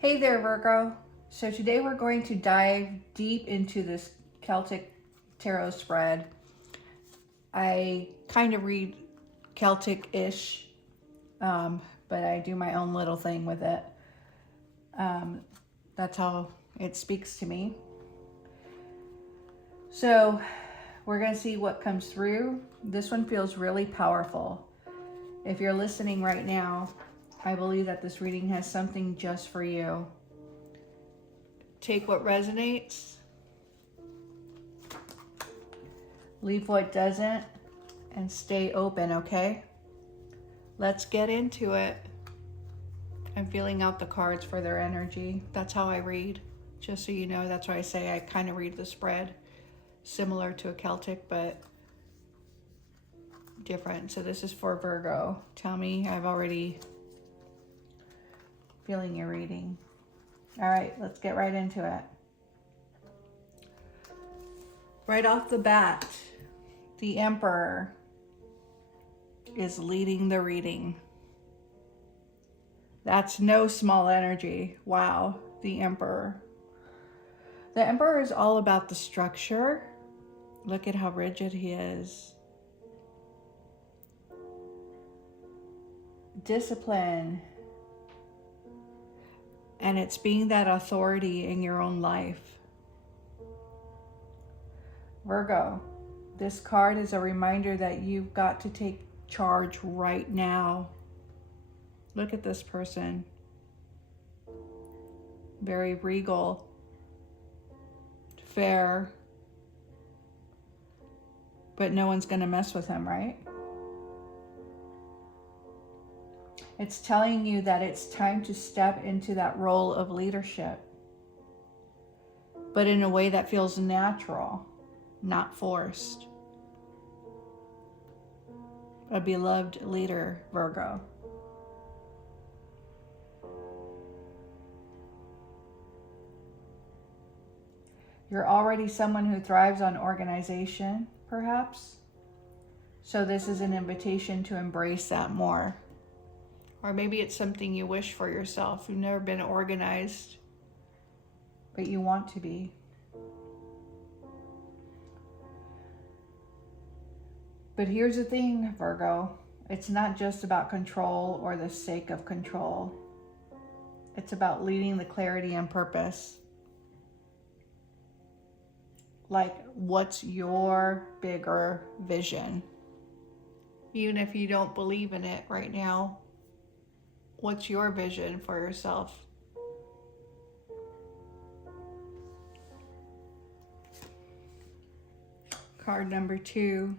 Hey there, Virgo. So today we're going to dive deep into this Celtic tarot spread. I kind of read Celtic-ish, but I do my own little thing with it. Um, that's how it speaks to me. So we're going to see what comes through. This one feels really powerful. If you're listening right now, I believe that this reading has something just for you. Take what resonates, leave what doesn't, and stay open, okay? Let's get into it. I'm feeling out the cards for their energy. That's how I read. Just so you know, that's why I say I kind of read the spread. Similar to a Celtic, but different. So this is for Virgo. Tell me, I've already feeling your reading. All right, let's get right into it. Right off the bat, the Emperor is leading the reading. That's no small energy. Wow, the Emperor. The Emperor is all about the structure. Look at how rigid he is. Discipline. And it's being that authority in your own life. Virgo, this card is a reminder that you've got to take charge right now. Look at this person. Very regal, fair, but no one's going to mess with him, right? It's telling you that it's time to step into that role of leadership, but in a way that feels natural, not forced. A beloved leader, Virgo. You're already someone who thrives on organization, perhaps. So this is an invitation to embrace that more. Or maybe it's something you wish for yourself. You've never been organized, but you want to be. But here's the thing, Virgo. It's not just about control or the sake of control. It's about leading the clarity and purpose. Like, what's your bigger vision? Even if you don't believe in it right now, what's your vision for yourself? Card number 2,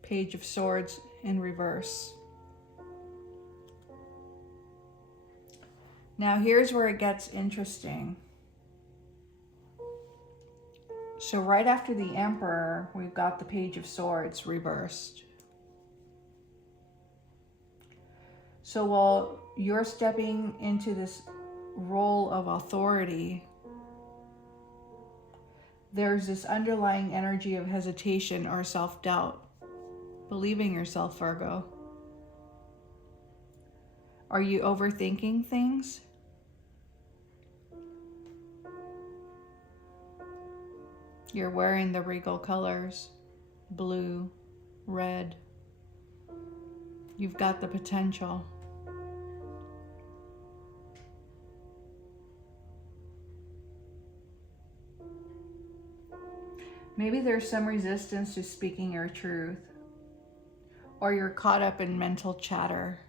Page of Swords in reverse. Now here's where it gets interesting. So right after the Emperor, we've got the Page of Swords reversed. So while you're stepping into this role of authority, there's this underlying energy of hesitation or self-doubt. Believing yourself, Virgo. Are you overthinking things? You're wearing the regal colors, blue, red. You've got the potential. Maybe there's some resistance to speaking your truth, or you're caught up in mental chatter.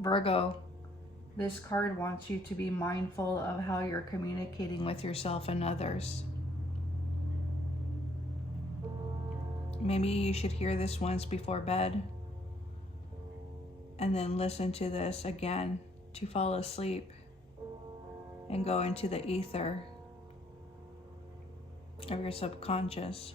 Virgo, this card wants you to be mindful of how you're communicating with yourself and others. Maybe you should hear this once before bed, and then listen to this again to fall asleep and go into the ether of your subconscious.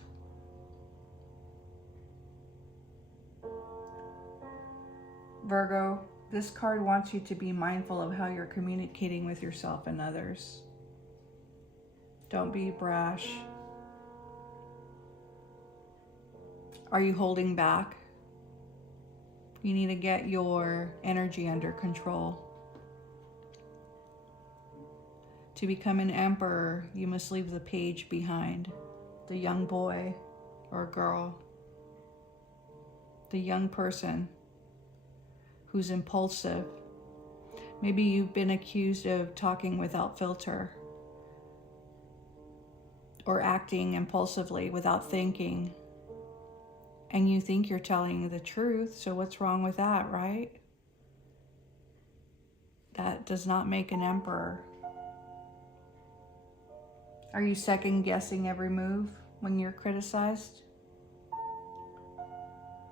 Virgo, this card wants you to be mindful of how you're communicating with yourself and others. Don't be brash. Are you holding back? You need to get your energy under control. To become an emperor, you must leave the page behind, the young boy or girl, the young person who's impulsive. Maybe you've been accused of talking without filter or acting impulsively without thinking. And you think you're telling the truth, so what's wrong with that, right? That does not make an emperor. Are you second guessing every move when you're criticized?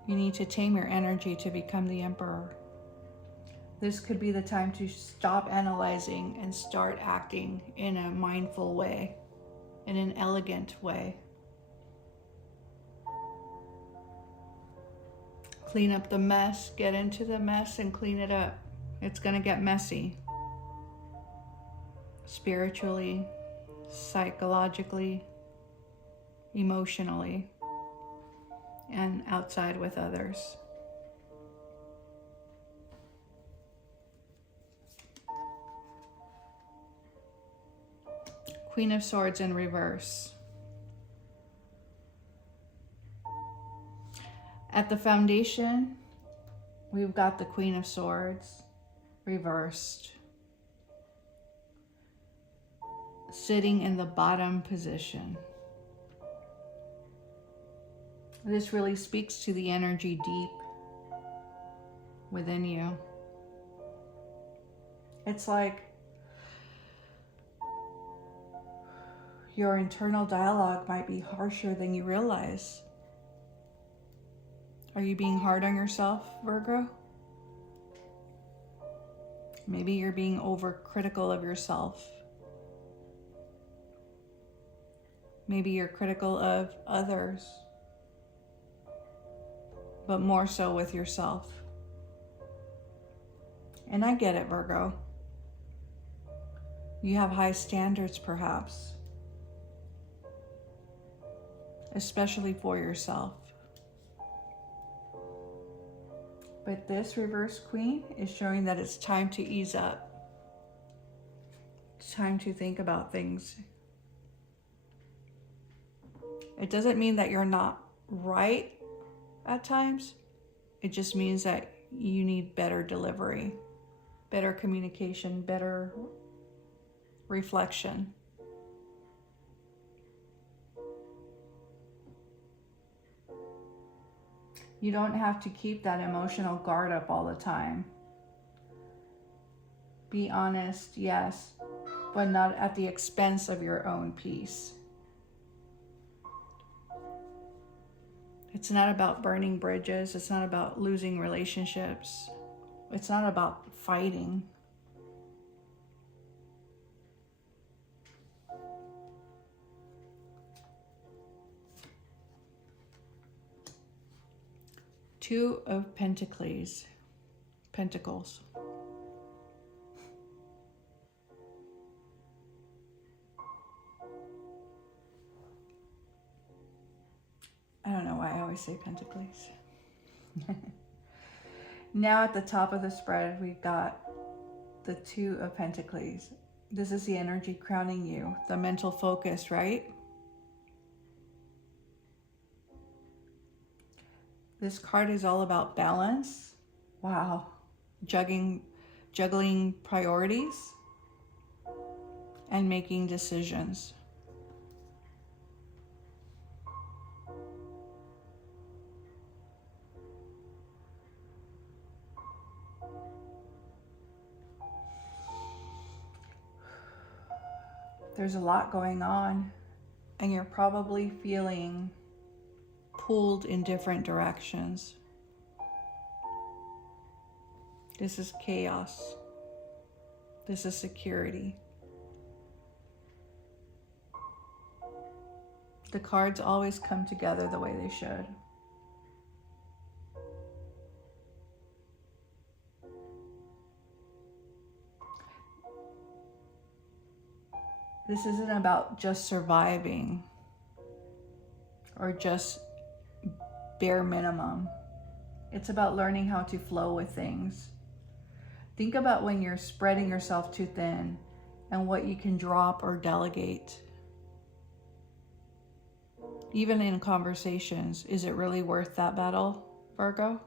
You need to tame your energy to become the emperor. This could be the time to stop analyzing and start acting in a mindful way, in an elegant way. Clean up the mess, get into the mess and clean it up. It's gonna get messy. Spiritually, psychologically, emotionally, and outside with others. Queen of Swords in reverse. At the foundation, we've got the Queen of Swords reversed, sitting in the bottom position. This really speaks to the energy deep within you. It's like your internal dialogue might be harsher than you realize. Are you being hard on yourself, Virgo? Maybe you're being overcritical of yourself. Maybe you're critical of others, but more so with yourself. And I get it, Virgo. You have high standards, perhaps, especially for yourself. But this reverse queen is showing that it's time to ease up. It's time to think about things. It doesn't mean that you're not right at times. It just means that you need better delivery, better communication, better reflection. You don't have to keep that emotional guard up all the time. Be honest, yes, but not at the expense of your own peace. It's not about burning bridges. It's not about losing relationships. It's not about fighting. Two of Pentacles. I don't know why I always say Pentacles. Now at the top of the spread, we've got the Two of Pentacles. This is the energy crowning you, the mental focus, right? This card is all about balance. Wow. Juggling priorities and making decisions. There's a lot going on, and you're probably feeling pulled in different directions. This is chaos. This is security. The cards always come together the way they should. This isn't about just surviving or just bare minimum. It's about learning how to flow with things. Think about when you're spreading yourself too thin and what you can drop or delegate. Even in conversations, is it really worth that battle, Virgo?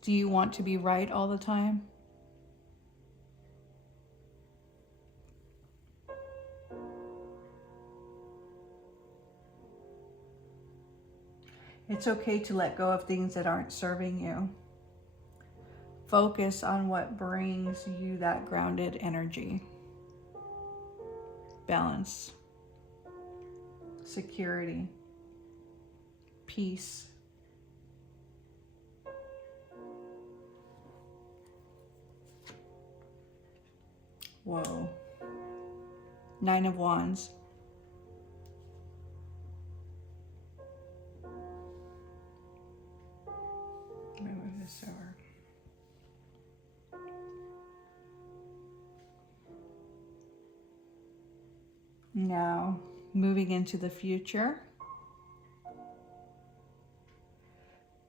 Do you want to be right all the time? It's okay to let go of things that aren't serving you. Focus on what brings you that grounded energy. Balance, security, peace. Whoa. 9 of Wands. Let me move this over. Now, moving into the future,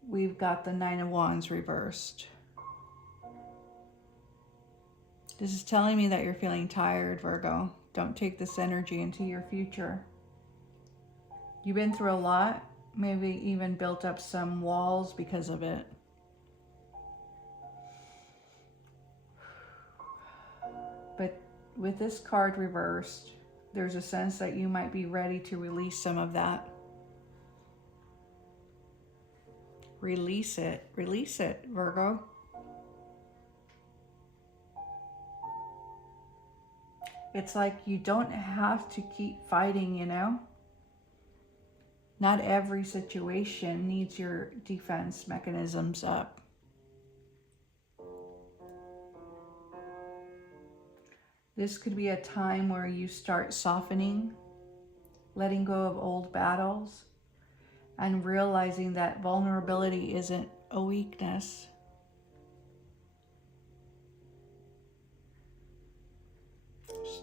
we've got the 9 of Wands reversed. This is telling me that you're feeling tired, Virgo. Don't take this energy into your future. You've been through a lot, maybe even built up some walls because of it. But with this card reversed, there's a sense that you might be ready to release some of that. Release it, Virgo. It's like you don't have to keep fighting, you know? Not every situation needs your defense mechanisms up. This could be a time where you start softening, letting go of old battles, and realizing that vulnerability isn't a weakness.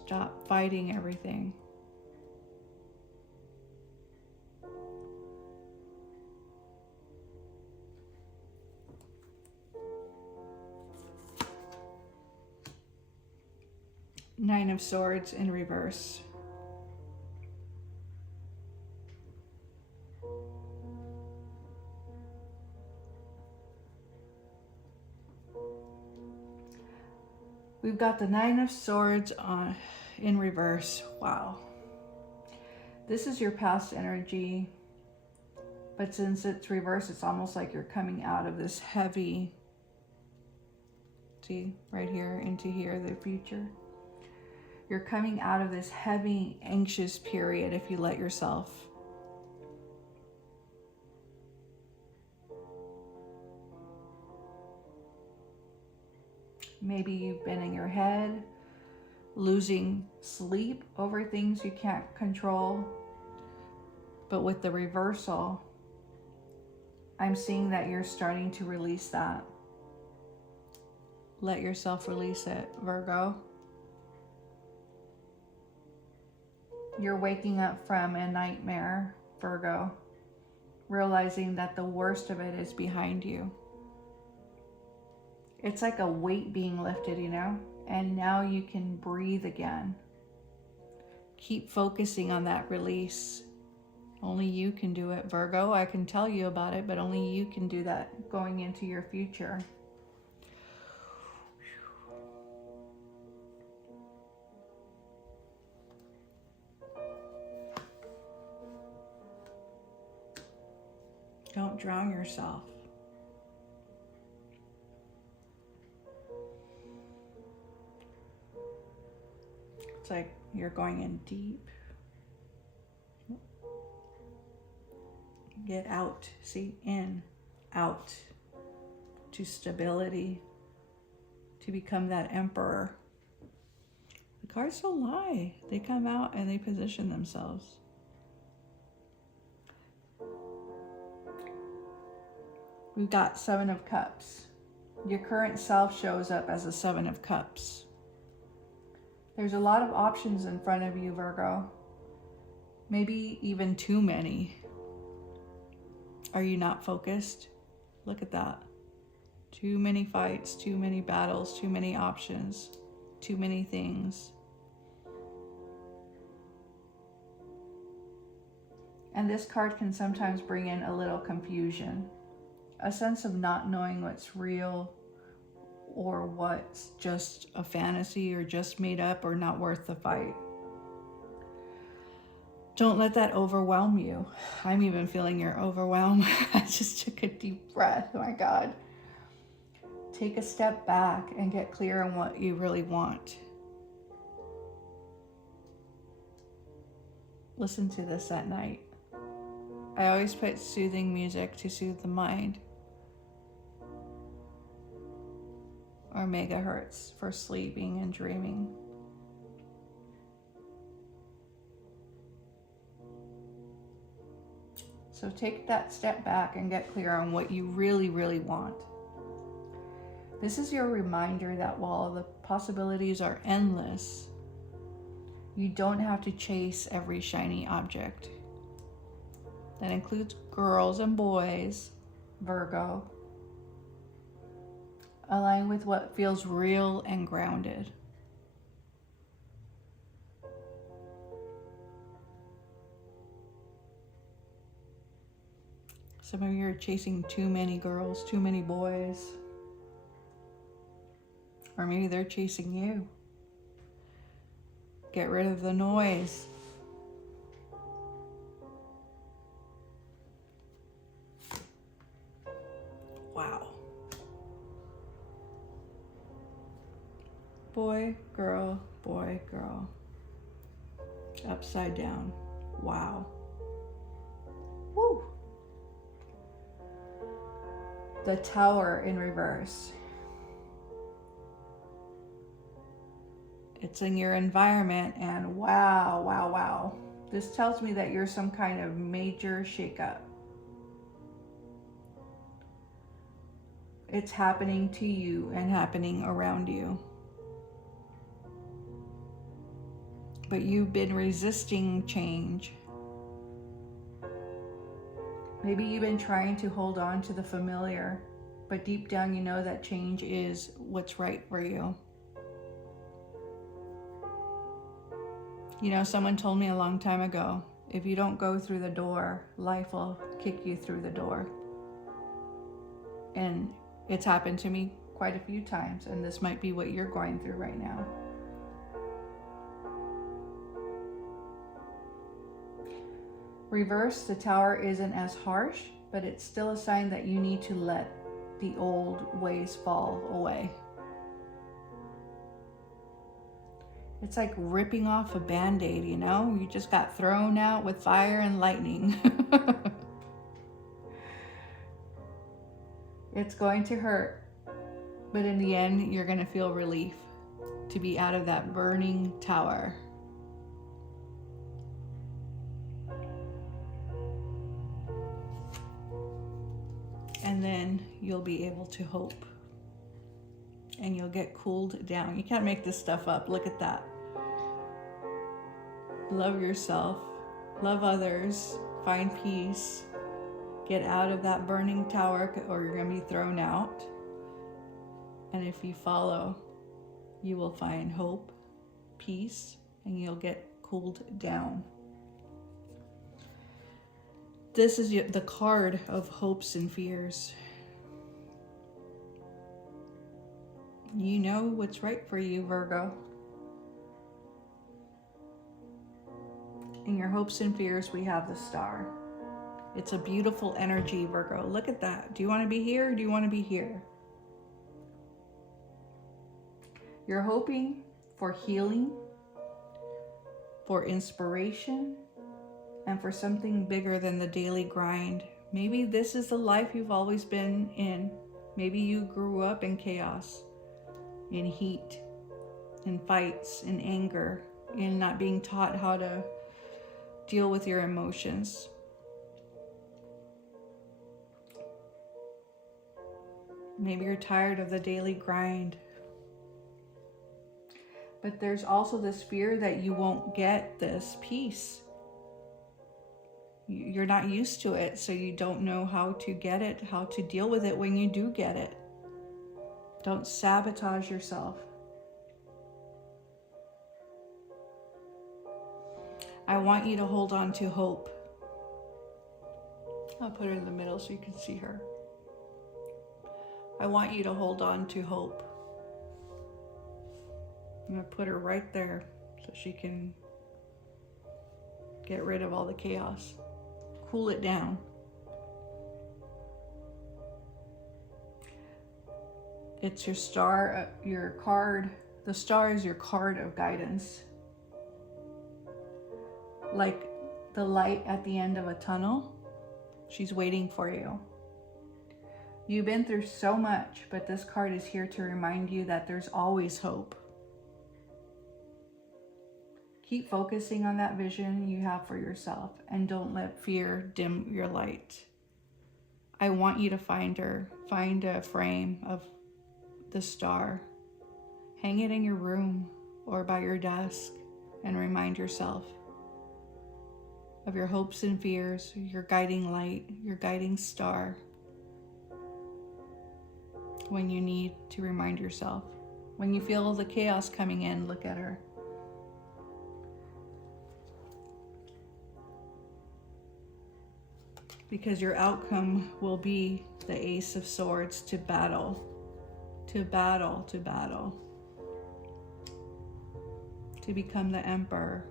Stop fighting everything. Nine of Swords in reverse. We've got the Nine of Swords in reverse. Wow. This is your past energy, but since it's reversed, it's almost like you're coming out of this heavy, see, right here into here, the future. You're coming out of this heavy, anxious period if you let yourself. Maybe you've been in your head, losing sleep over things you can't control. But with the reversal, I'm seeing that you're starting to release that. Let yourself release it, Virgo. You're waking up from a nightmare, Virgo, realizing that the worst of it is behind you. It's like a weight being lifted, you know, and now you can breathe again. Keep focusing on that release. Only you can do it, Virgo. I can tell you about it, but only you can do that going into your future. Don't drown yourself. It's like you're going in deep. Get out. See, in, out, to stability, to become that emperor. The cards don't lie. They come out and they position themselves. We've got Seven of Cups. Your current self shows up as a Seven of Cups. There's a lot of options in front of you, Virgo. Maybe even too many. Are you not focused? Look at that. Too many fights, too many battles, too many options, too many things. And this card can sometimes bring in a little confusion, a sense of not knowing what's real or what's just a fantasy or just made up or not worth the fight. Don't let that overwhelm you. I'm even feeling your overwhelm. I just took a deep breath. Oh my God. Take a step back and get clear on what you really want. Listen to this at night. I always put soothing music to soothe the mind, or megahertz for sleeping and dreaming. So take that step back and get clear on what you really, really want. This is your reminder that while the possibilities are endless, you don't have to chase every shiny object. That includes girls and boys, Virgo. Align with what feels real and grounded. Some of you are chasing too many girls, too many boys. Or maybe they're chasing you. Get rid of the noise. Wow. Boy, girl, boy, girl. Upside down. Wow. Woo. The Tower in reverse. It's in your environment, and wow, wow, wow. This tells me that you're some kind of major shakeup. It's happening to you and happening around you. But you've been resisting change. Maybe you've been trying to hold on to the familiar, but deep down you know that change is what's right for you. You know, someone told me a long time ago, if you don't go through the door, life will kick you through the door. And it's happened to me quite a few times, and this might be what you're going through right now. Reverse, the Tower isn't as harsh, but it's still a sign that you need to let the old ways fall away. It's like ripping off a Band-Aid, you know? You just got thrown out with fire and lightning. It's going to hurt, but in the end, you're going to feel relief to be out of that burning tower. And then you'll be able to hope. And you'll get cooled down. You can't make this stuff up. Look at that. Love yourself. Love others. Find peace. Get out of that burning tower, or you're going to be thrown out. And if you follow, you will find hope, peace, and you'll get cooled down. This is the card of hopes and fears. You know what's right for you, Virgo. In your hopes and fears, we have the Star. It's a beautiful energy, Virgo. Look at that. Do you want to be here or do you want to be here? You're hoping for healing, for inspiration, and for something bigger than the daily grind. Maybe this is the life you've always been in. Maybe you grew up in chaos, in heat, in fights, in anger, in not being taught how to deal with your emotions. Maybe you're tired of the daily grind. But there's also this fear that you won't get this peace. You're not used to it, so you don't know how to get it, how to deal with it when you do get it. Don't sabotage yourself. I want you to hold on to hope. I'll put her in the middle so you can see her. I want you to hold on to hope. I'm going to put her right there so she can get rid of all the chaos. Cool it down. It's your star, your card. The star is your card of guidance. Like the light at the end of a tunnel, she's waiting for you. You've been through so much, but this card is here to remind you that there's always hope. Keep focusing on that vision you have for yourself and don't let fear dim your light. I want you to find her. Find a frame of the star. Hang it in your room or by your desk and remind yourself of your hopes and fears, your guiding light, your guiding star. When you need to remind yourself. When you feel the chaos coming in, look at her. Because your outcome will be the Ace of Swords, to battle, to battle, to battle, to become the Emperor.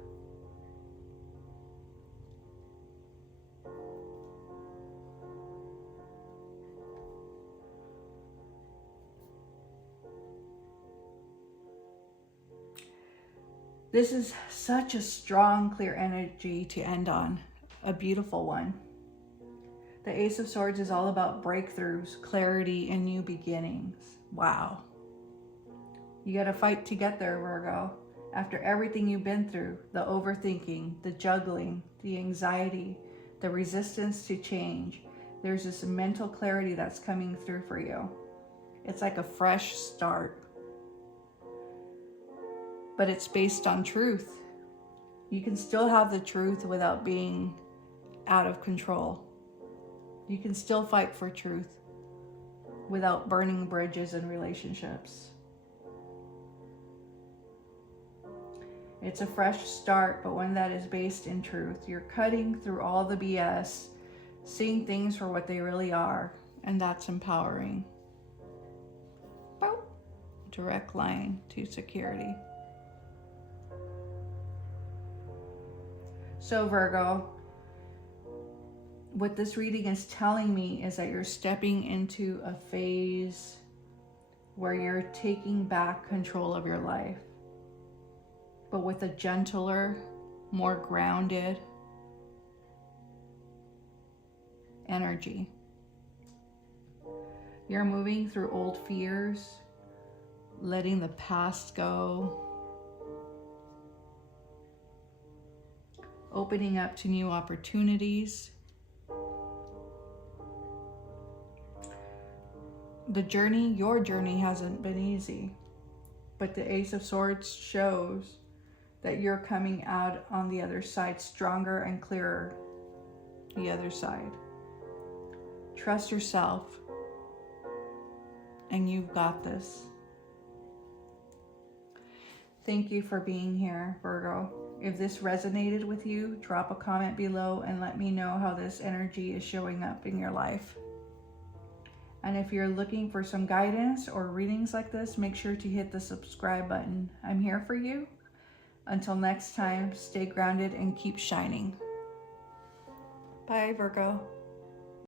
This is such a strong, clear energy to end on, a beautiful one. The Ace of Swords is all about breakthroughs, clarity, and new beginnings. Wow. You got to fight to get there, Virgo. After everything you've been through, the overthinking, the juggling, the anxiety, the resistance to change, there's this mental clarity that's coming through for you. It's like a fresh start. But it's based on truth. You can still have the truth without being out of control. You can still fight for truth without burning bridges in relationships. It's a fresh start, but one that is based in truth. You're cutting through all the BS, seeing things for what they really are, and that's empowering. Boop. Direct line to security. So Virgo, what this reading is telling me is that you're stepping into a phase where you're taking back control of your life, but with a gentler, more grounded energy. You're moving through old fears, letting the past go, opening up to new opportunities. The journey, your journey hasn't been easy, but the Ace of Swords shows that you're coming out on the other side stronger and clearer. The other side. Trust yourself, and you've got this. Thank you for being here, Virgo. If this resonated with you, drop a comment below and let me know how this energy is showing up in your life. And if you're looking for some guidance or readings like this, make sure to hit the subscribe button. I'm here for you. Until next time, stay grounded and keep shining. Bye, Virgo.